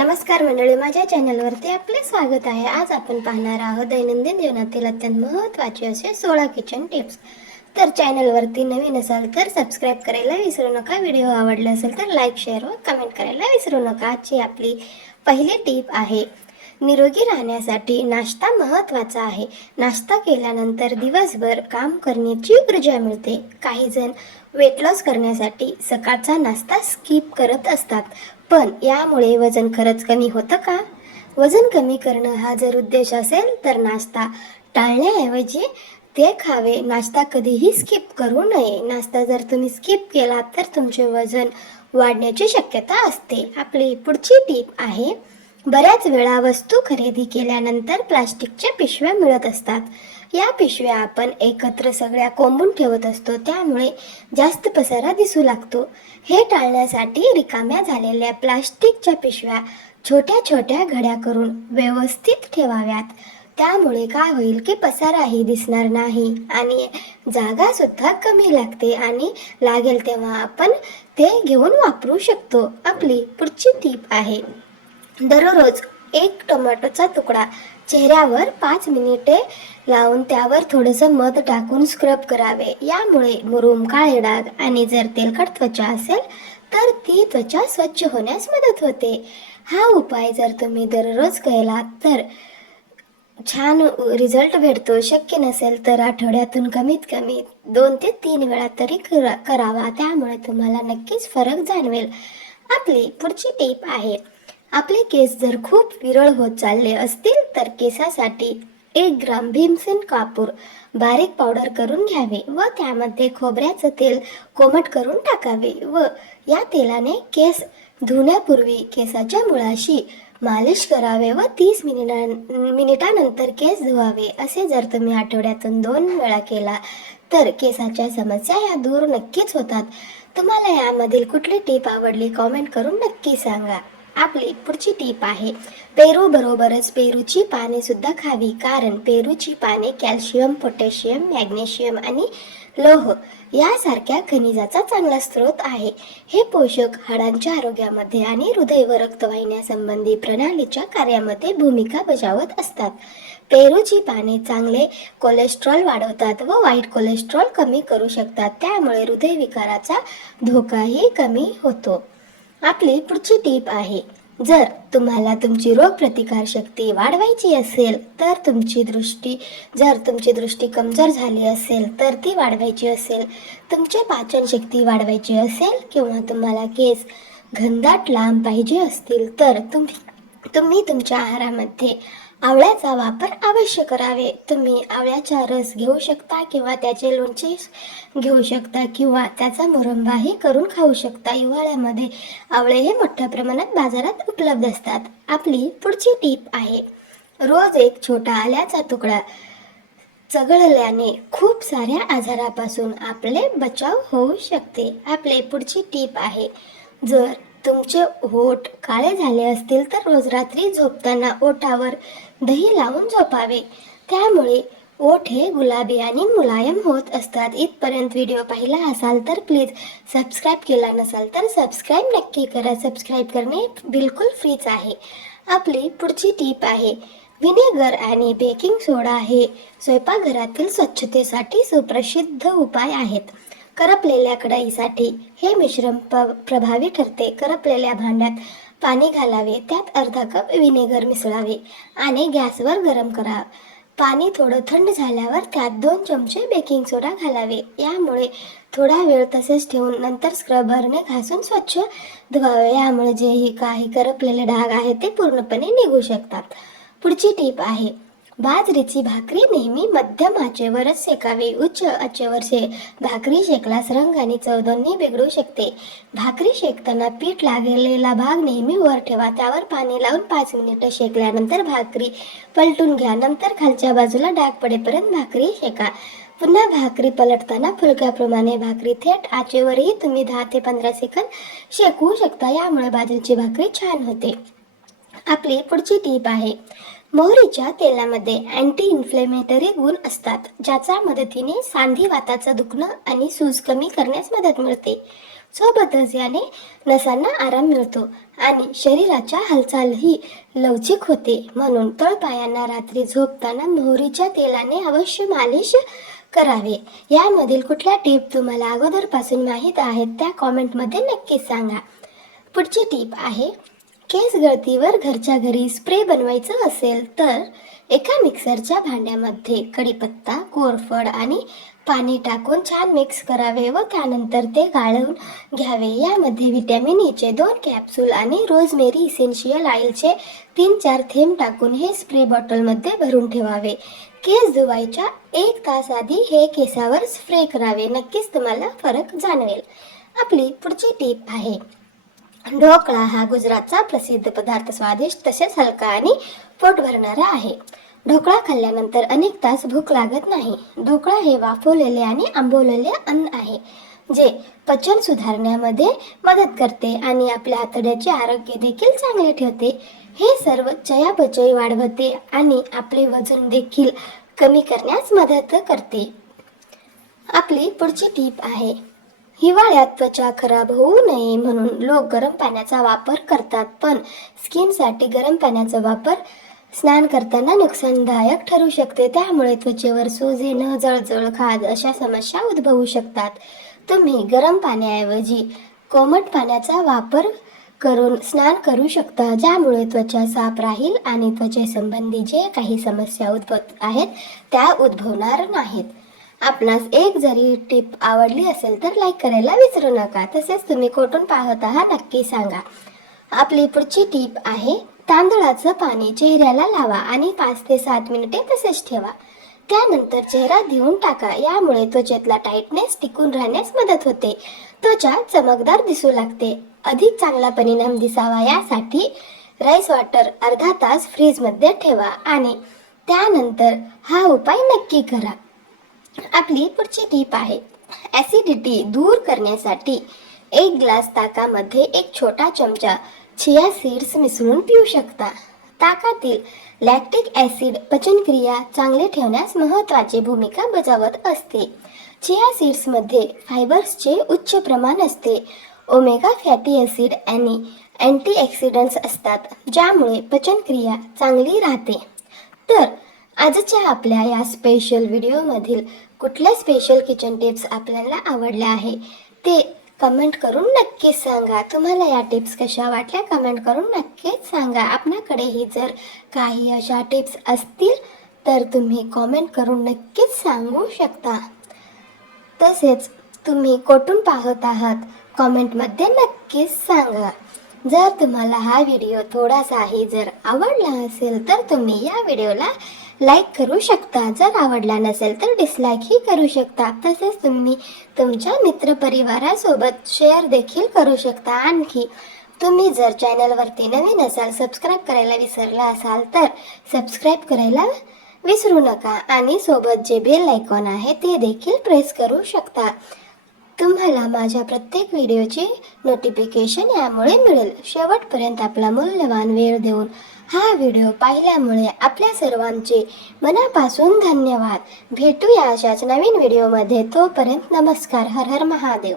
नमस्कार मंडळी माझ्या चॅनलवरती आपले स्वागत आहे. आज आपण पाहणार आहोत दैनंदिन जीवनातील अत्यंत महत्त्वाचे असे सोळा किचन टिप्स तर चॅनलवरती नवीन असाल तर सबस्क्राईब करायला विसरू नका. व्हिडिओ आवडला असेल तर लाईक शेअर व कमेंट करायला विसरू नका. आजची आपली पहिली टीप आहे निरोगी राहण्यासाठी नाश्ता महत्त्वाचा आहे. नाश्ता केल्यानंतर दिवसभर काम करण्याची ऊर्जा मिळते. काही जण वेट लॉस करण्यासाठी सकाळचा नाश्ता स्किप करत असतात. पण यामुळे वजन खरंच कमी होतं का? वजन कमी करणं हा जर उद्देश असेल तर नाश्ता टाळण्याऐवजी ते खावे. नाश्ता कधीही स्किप करू नये. नाश्ता जर तुम्ही स्किप केला तर तुमचे वजन वाढण्याची शक्यता असते. आपली पुढची टीप आहे बऱ्याच वेळा वस्तू खरेदी केल्यानंतर प्लास्टिकच्या पिशव्या मिळत असतात. या पिशव्या आपण एकत्र सगळ्या कोंबून ठेवत असतो त्यामुळे जास्त पसारा दिसू लागतो. हे टाळण्यासाठी रिकाम्या झालेल्या प्लास्टिकच्या पिशव्या छोट्या छोट्या घड्या करून व्यवस्थित ठेवाव्यात. त्यामुळे काय होईल की पसाराही दिसणार नाही आणि जागा सुद्धा कमी लागते आणि लागेल तेव्हा आपण ते घेऊन वापरू शकतो. आपली पुढची टीप आहे. दररोज एक टोमॅटोचा तुकडा. चेहऱ्यावर पाच मिनिटे लावून त्यावर थोडंसं मध टाकून स्क्रब करावे. यामुळे मुरूम काळे डाग आणि जर तेलकट त्वचा असेल तर ती त्वचा स्वच्छ होण्यास मदत होते. हा उपाय जर तुम्ही दररोज केलात तर छान रिझल्ट भेटतो. शक्य नसेल तर आठवड्यातून कमीत कमी दोन ते तीन वेळा तरी करावा. त्यामुळे तुम्हाला नक्कीच फरक जाणवेल. आपली पुढची टीप आहे आपले केस जर खूप विरळ होत चालले असतील तर केसासाठी एक ग्राम भीमसेन कापूर बारीक पावडर करून घ्यावे व त्यामध्ये खोबऱ्याचं तेल कोमट करून टाकावे व या तेलाने केस धुण्यापूर्वी केसाच्या मुळाशी मालिश करावे व तीस मिनिटां मिनिटानंतर केस धुवावे. असे जर तुम्ही आठवड्यातून दोन वेळा केला तर केसाच्या समस्या या दूर नक्कीच होतात. तुम्हाला यामधील कुठली टीप आवडली कॉमेंट करून नक्की सांगा. आपली पुढची टीप आहे. पेरू बरोबरच पेरूची पाने सुद्धा खावी कारण पेरूची पाने कॅल्शियम पोटॅशियम मॅग्नेशियम आणि लोह यासारख्या खनिजाचा चांगला स्रोत आहे. हे पोषक हाडांच्या आरोग्यामध्ये आणि हृदय व रक्तवाहिन्यासंबंधी प्रणालीच्या कार्यामध्ये भूमिका बजावत असतात. पेरूची पाने चांगले कोलेस्ट्रॉल वाढवतात व वाईट कोलेस्ट्रॉल कमी करू शकतात. त्यामुळे हृदयविकाराचा धोकाही कमी होतो. आपली पुढची टीप आहे. जर तुम्हाला तुमची रोगप्रतिकारशक्ती वाढवायची असेल तर तुमची दृष्टी जर तुमची दृष्टी कमजोर झाली असेल तर ती वाढवायची असेल. तुमची पाचन शक्ती वाढवायची असेल किंवा तुम्हाला केस घनदाट लांब पाहिजे असतील तर तुम्ही तुम्ही तुमच्या आहारामध्ये आवळ्याचा वापर अवश्य करावे. तुम्ही आवळ्याचा रस घेऊ शकता किंवा त्याचे लोणचे घेऊ शकता किंवा त्याचा मुरंबाही करून खाऊ शकता. हिवाळ्यामध्ये आवळे हे मोठ्या प्रमाणात बाजारात उपलब्ध असतात. आपली पुढची टीप आहे रोज एक छोटा आल्याचा तुकडा चघळल्याने खूप साऱ्या आजारापासून आपले बचाव होऊ शकते. आपले पुढची टीप आहे जर तुमचे ओठ काळे झाले असतील तर रोज रात्री झोपताना ओठावर दही लावून झोपावे. त्यामुळे ओठ हे गुलाबी आणि मुलायम होत असतात. इथपर्यंत व्हिडिओ पाहिला असाल तर प्लीज सबस्क्राईब केला नसाल तर सबस्क्राईब नक्की करा. सबस्क्राईब करणे बिलकुल फ्रीच आहे. आपली पुढची टीप आहे व्हिनेगर आणि बेकिंग सोडा हे स्वयंपाकघरातील स्वच्छतेसाठी सुप्रसिद्ध उपाय आहेत. करपलेल्या कढईसाठी हे मिश्रण प्रभावी ठरते. करपलेल्या भांड्यात पाणी घालावे. त्यात अर्धा कप विनेगर मिसळावे आणि गॅसवर गरम करा पाणी थोडं थंड झाल्यावर त्यात दोन चमचे बेकिंग सोडा घालावे. यामुळे थोडा वेळ तसेच ठेवून नंतर स्क्रबरने घासून स्वच्छ धुवावे. यामुळे जेही काही करपलेले डाग आहेत ते पूर्णपणे निघू शकतात. पुढची टीप आहे. बाजरीची भाकरी नेहमी मध्यम आचेवरच शेकावी. उच्च आचेवर शे भाकरी शेकल्यास रंग आणि चव दोन्ही बिघडू शकते. भाकरी शेकताना पीठ लागलेला भाग नेहमी वर ठेवा. त्यावर पाणी लावून पाच मिनिटं शेकल्यानंतर भाकरी पलटून घ्या. नंतर खालच्या बाजूला डाग पडेपर्यंत भाकरी शेका. पुन्हा भाकरी पलटताना फुलक्याप्रमाणे भाकरी थेट आचेवरही तुम्ही दहा ते पंधरा सेकंद शेकवू शकता. यामुळे बाजरीची भाकरी छान होते. आपली पुढची टीप आहे. मोहरीच्या तेलामध्ये अँटी इन्फ्लेमेटरी गुण असतात ज्याच्या मदतीने सांधीवाताचं दुखणं आणि सूज कमी करण्यास मदत मिळते. सोबतच याने नसांना आराम मिळतो आणि शरीराच्या हालचालही लवचिक होते. म्हणून तळपायांना रात्री झोपताना मोहरीच्या तेलाने अवश्य मालिश करावे. यामधील कुठल्या टीप तुम्हाला अगोदरपासून माहीत आहेत त्या कॉमेंटमध्ये नक्कीच सांगा. पुढची टीप आहे केस गळतीवर घरच्या घरी स्प्रे बनवायचं असेल तर एका मिक्सरच्या भांड्यामध्ये कढीपत्ता कोरफड आणि पाणी टाकून छान मिक्स करावे व त्यानंतर ते गाळून घ्यावे. यामध्ये व्हिटॅमिन e ईचे दोन कॅप्सूल आणि रोजमेरी इसेन्शियल ऑइलचे तीन चार थेंब टाकून हे स्प्रे बॉटलमध्ये भरून ठेवावे. केस धुवायच्या एक तास आधी हे केसावर स्प्रे करावे. नक्कीच तुम्हाला फरक जाणवेल. आपली पुढची टीप आहे ढोकळा हा गुजरातचा प्रसिद्ध पदार्थ स्वादिष्ट तसेच हलका आणि पोट भरणारा आहे. ढोकळा खाल्ल्यानंतर अनेक तास भूक लागत नाही. ढोकळा हे वाफवलेले आणि आंबवलेले अन्न आहे जे पचन सुधारण्यामध्ये मदत करते आणि आपल्या आतड्याचे आरोग्य देखील चांगले ठेवते. हे सर्व चयापचय वाढवते आणि आपले वजन देखील कमी करण्यास मदत करते. आपली पुढची टीप आहे हिवाळ्यात त्वचा खराब होऊ नये म्हणून लोक गरम पाण्याचा वापर करतात. पण स्किनसाठी गरम पाण्याचा वापर स्नान करताना नुकसानदायक ठरू शकते. त्यामुळे त्वचेवर सूज येणं जळजळ खाज अशा समस्या उद्भवू शकतात. तुम्ही गरम पाण्याऐवजी कोमट पाण्याचा वापर करून स्नान करू शकता ज्यामुळे त्वचा साफ राहील आणि त्वचेसंबंधी जे काही समस्या उद्भवत आहेत त्या उद्भवणार नाहीत. आपणास एक जरी टिप आवडली असेल तर लाईक करायला विसरू नका. तसेच तुम्ही कुठून पाहत आहात नक्की सांगा. आपली पुढची टीप आहे तांदळाचं पाणी चेहऱ्याला लावा आणि पाच ते सात मिनिटे तसेच ठेवा. त्यानंतर चेहरा धुवून टाका यामुळे त्वचेतला टाईटनेस टिकून राहण्यास मदत होते. त्वचा चमकदार दिसू लागते. अधिक चांगला परिणाम दिसावा यासाठी राईस वॉटर अर्धा तास फ्रीजमध्ये ठेवा आणि त्यानंतर हा उपाय नक्की करा. आपली पुढची टीप आहे. ॲसिडिटी दूर करण्यासाठी एक ग्लास ताकामध्ये एक छोटा चमचा चिया सीड्स मिसळून पिऊ शकता. ताकातील लॅक्टिक ॲसिड पचनक्रिया चांगले ठेवण्यास महत्त्वाची भूमिका बजावत असते. चिया सीड्समध्ये फायबर्सचे उच्च प्रमाण असते. ओमेगा फॅटी ॲसिड आणि अँटीऑक्सिडंट्स असतात ज्यामुळे पचनक्रिया चांगली राहते. तर आजच्या आपल्या या स्पेशल व्हिडिओमधील कुठल्या स्पेशल किचन टिप्स आपल्याला आवडल्या आहे ते कमेंट करून नक्कीच सांगा. तुम्हाला या टिप्स कशा वाटल्या कमेंट करून नक्कीच सांगा. आपल्याकडेही जर काही अशा टिप्स असतील तर तुम्ही कॉमेंट करून नक्कीच सांगू शकता. तसेच तुम्ही कोठून पाहत आहात कॉमेंटमध्ये नक्कीच सांगा. जर तुम्हाला हा व्हिडिओ थोडासाही जर आवडला असेल तर तुम्ही या व्हिडिओला लाईक करू शकता. जर आवडला नसेल तर डिसलाईकही करू शकता. तसेच तुम्ही तुमच्या मित्रपरिवारासोबत शेअर देखील करू शकता. आणखी तुम्ही जर चॅनलवरती नवीन असाल सबस्क्राईब करायला विसरला असाल तर सबस्क्राईब करायला विसरू नका. आणि सोबत जे बेल आयकॉन आहे ते देखील प्रेस करू शकता. तुम्हाला माझ्या प्रत्येक व्हिडिओची नोटिफिकेशन यामुळे मिळेल. शेवटपर्यंत आपला मूल्यवान वेळ देऊन हा व्हिडिओ पाहिल्यामुळे आपल्या सर्वांचे मनापासून धन्यवाद. भेटूया अशाच नवीन व्हिडिओमध्ये. तोपर्यंत नमस्कार. हर हर महादेव.